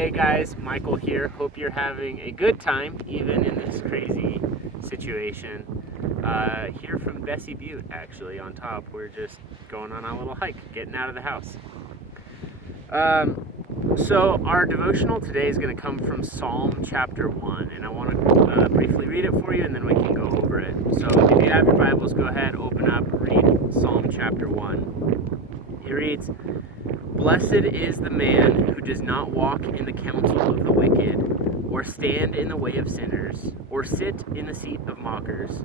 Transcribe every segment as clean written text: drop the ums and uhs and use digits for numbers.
Hey guys, Michael here. Hope you're having a good time, even in this crazy situation. Here from Bessie Butte, actually, on top. We're just going on a little hike, getting out of the house. So our devotional today is going to come from Psalm chapter 1, and I want to briefly read it for you, and then we can go over it. So if you have your Bibles, go ahead, open up, read Psalm chapter 1. It reads, "Blessed is the man who does not walk in the counsel of the wicked, or stand in the way of sinners, or sit in the seat of mockers.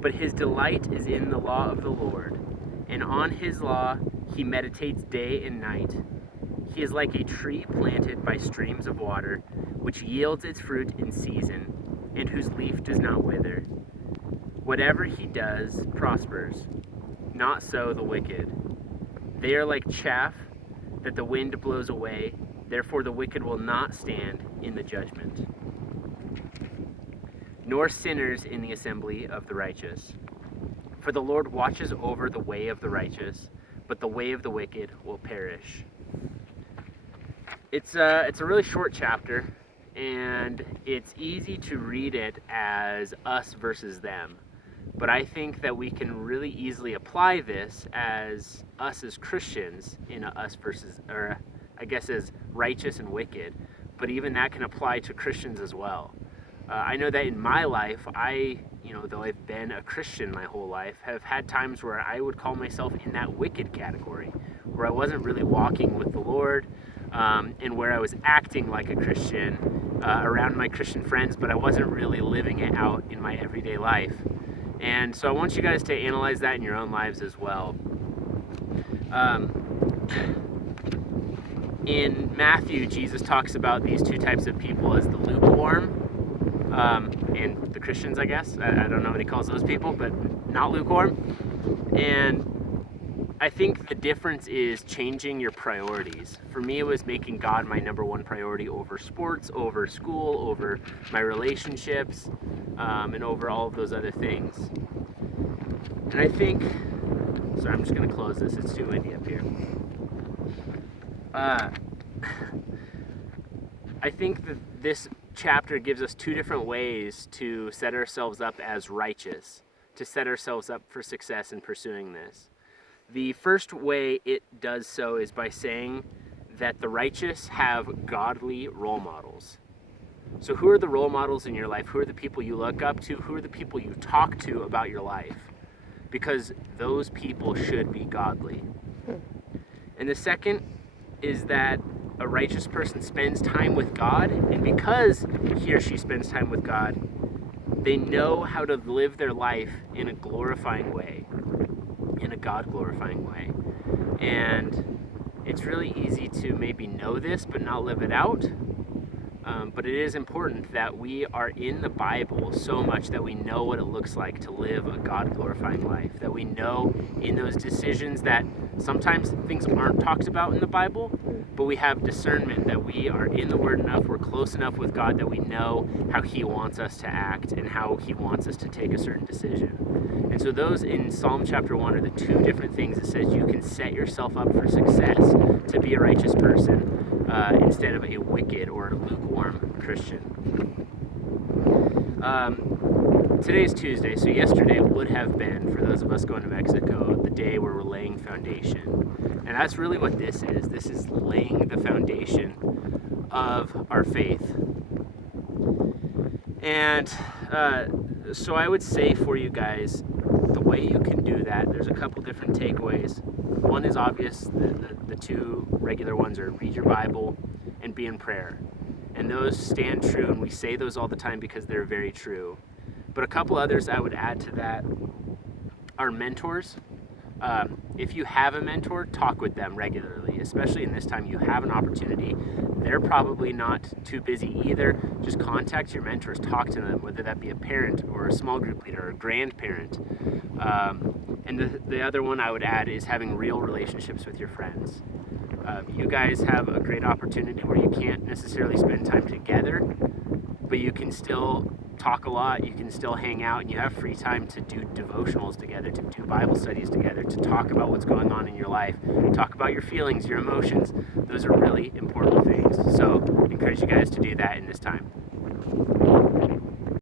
But his delight is in the law of the Lord, and on his law he meditates day and night. He is like a tree planted by streams of water, which yields its fruit in season, and whose leaf does not wither. Whatever he does prospers. Not so the wicked. They are like chaff that the wind blows away. Therefore the wicked will not stand in the judgment, nor sinners in the assembly of the righteous. For the Lord watches over the way of the righteous, but the way of the wicked will perish." It's a really short chapter, and it's easy to read it as us versus them. But I think that we can really easily apply this as us as Christians in a us versus, or I guess as righteous and wicked. But even that can apply to Christians as well. I know that in my life, though I've been a Christian my whole life, have had times where I would call myself in that wicked category, where I wasn't really walking with the Lord, and where I was acting like a Christian around my Christian friends, but I wasn't really living it out in my everyday life. And so I want you guys to analyze that in your own lives as well. In Matthew, Jesus talks about these two types of people as the lukewarm, and the Christians, I guess. I don't know what he calls those people, but not lukewarm. And I think the difference is changing your priorities. For me, it was making God my number one priority over sports, over school, over my relationships, and over all of those other things. And I think, sorry, I'm just going to close this. It's too windy up here. I think that this chapter gives us two different ways to set ourselves up as righteous, to set ourselves up for success in pursuing this. The first way it does so is by saying that the righteous have godly role models. So who are the role models in your life? Who are the people you look up to? Who are the people you talk to about your life? Because those people should be godly. And the second is that a righteous person spends time with God, and because he or she spends time with God, they know how to live their life in a glorifying way, in a God-glorifying way. And it's really easy to maybe know this but not live it out. But it is important that we are in the Bible so much that we know what it looks like to live a God-glorifying life, that we know in those decisions that sometimes things aren't talked about in the Bible, but we have discernment that we are in the Word enough, we're close enough with God that we know how He wants us to act and how He wants us to take a certain decision. And so those in Psalm chapter 1 are the two different things that says you can set yourself up for success to be a righteous person instead of a wicked or a lukewarm Christian. Today is Tuesday, so yesterday would have been, for those of us going to Mexico, the day where we're laying foundation. And that's really what this is. This is laying the foundation of our faith. And so I would say for you guys, the way you can do that, there's a couple different takeaways. One is obvious, the two regular ones are read your Bible and be in prayer. And those stand true, and we say those all the time because they're very true. But a couple others I would add to that are mentors. If you have a mentor, talk with them regularly, especially in this time you have an opportunity. They're probably not too busy either. Just contact your mentors, talk to them, whether that be a parent or a small group leader or a grandparent. And the other one I would add is having real relationships with your friends. You guys have a great opportunity where you can't necessarily spend time together, but you can still talk a lot, you can still hang out, and you have free time to do devotionals together, to do Bible studies together, to talk about what's going on in your life, talk about your feelings, your emotions. Those are really important things. So encourage you guys to do that in this time.